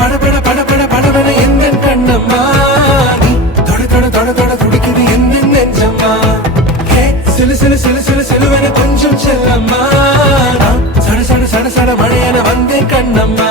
படபட படபட படபட எந்த கண்ணம்மா நீ தொட தொட தொட தொட துடிக்குது எந்த நெஞ்சம்மா ஹே சிலு சிலு சிலு சிலு சிலுவென கொஞ்சம் செல்லம்மா சட சட சட சட மழையென வந்தேன் கண்ணம்மா